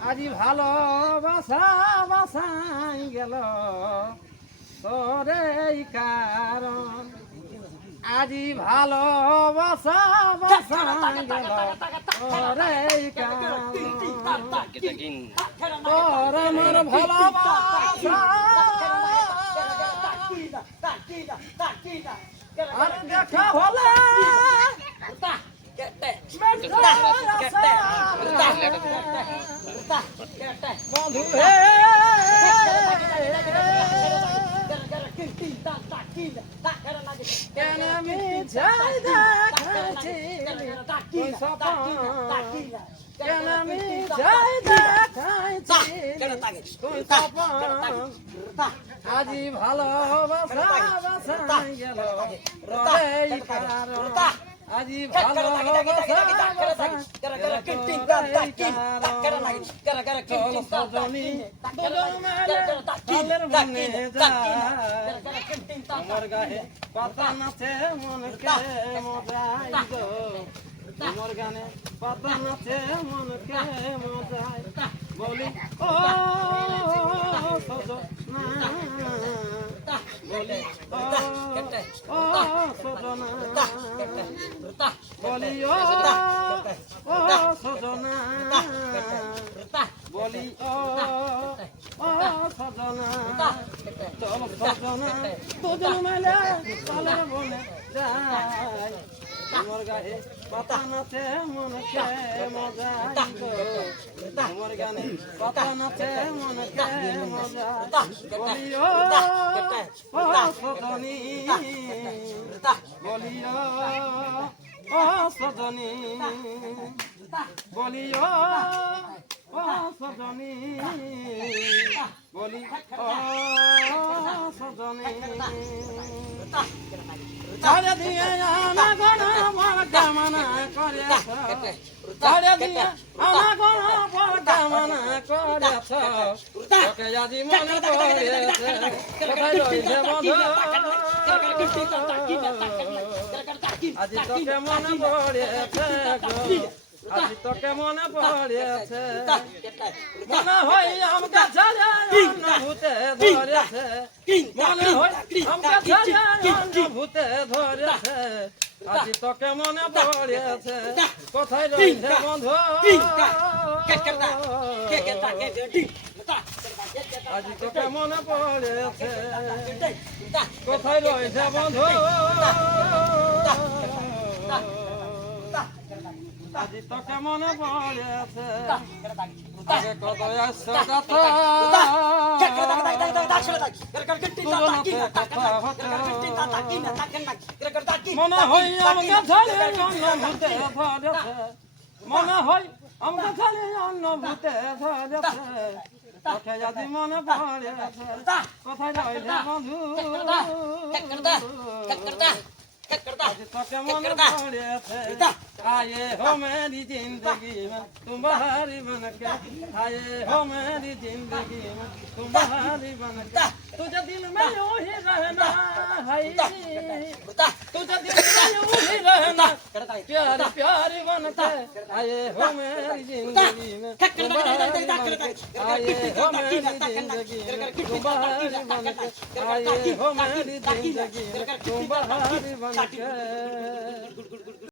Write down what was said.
আজি ভালোবাসা বাসাই গেল তোরে কারণ আজি ভালোবাসা বাসাই গেল তোরে কারণ তোর আমার ভালোবাসা আর দেখা হলে বন্ধু হে কেন আমি যাই দেখাচ্ছি কেন আমি যাই দেখাচ্ছি আজি ভালোবাসা বাসাই গেল রে কারণ আজি ভালোবাসা আমার গায়ে পাতা নাচে মনকে মজাই গো আমার গানে পাতা নাচে মনকে মজাই বলি ও সজনা বলি ও সজনা বলি ও সজনা বলি ও সজনা চল সজনা দুজন মেলে চলে বলে যাই আমার গায়ে পাতা নাচে মনকে মজাই গো আমার গানে পাতা নাচে মনকে মজাই বলি ও সজনী বলি ও সজনী বলি ও সজনী বলি ও সজনী ছাড়ে দিয়ে আমার গণ বড়টা মানা করেছ ছাড়ে দিয়ে আমার গণ বড়টা মানা করেছ তোকে আজি মনে পড়েছে কোথায় রয়েছে বন্ধু আজি তোকে মনে পড়েছে আজি তোকে মনে পড়েছে মনে হয় আমাকে ছাড়ে অন্য ভূতে ধরেছে মনে হয় আমাকে ছাড়ে অন্য ভূতে ধরেছে আজি তোকে মনে পড়েছে কোথায় রয়েছে বন্ধু আজি তোকে মনে পড়েছে কোথায় রয়েছে বন্ধু আজি তোকে মনে পড়েছে আগে কত আসছে কথা মনে হয় আমাকে ছাড়ে অন্য ভূতে ধরেছে মনে হয় আমাকে ছাড়ে অন্য ভূতে ধরেছে তোকে যদি মনে পড়েছে কোথায় রয়েছে বন্ধু তোকে মনে পড়েছে आए हो मेरी जिंदगी में तुम्हारी बनके आए हो मेरी जिंदगी में तुम्हारी बनके तुझे दिल में यूं ही रहना है तुझे दिल में यूं ही रहना प्यारी प्यारी बनके आए हो मेरी जिंदगी में तुम्हारी बनके आए हो मेरी जिंदगी में तुम्हारी बनके आए हो मेरी जिंदगी में तुम्हारी बनके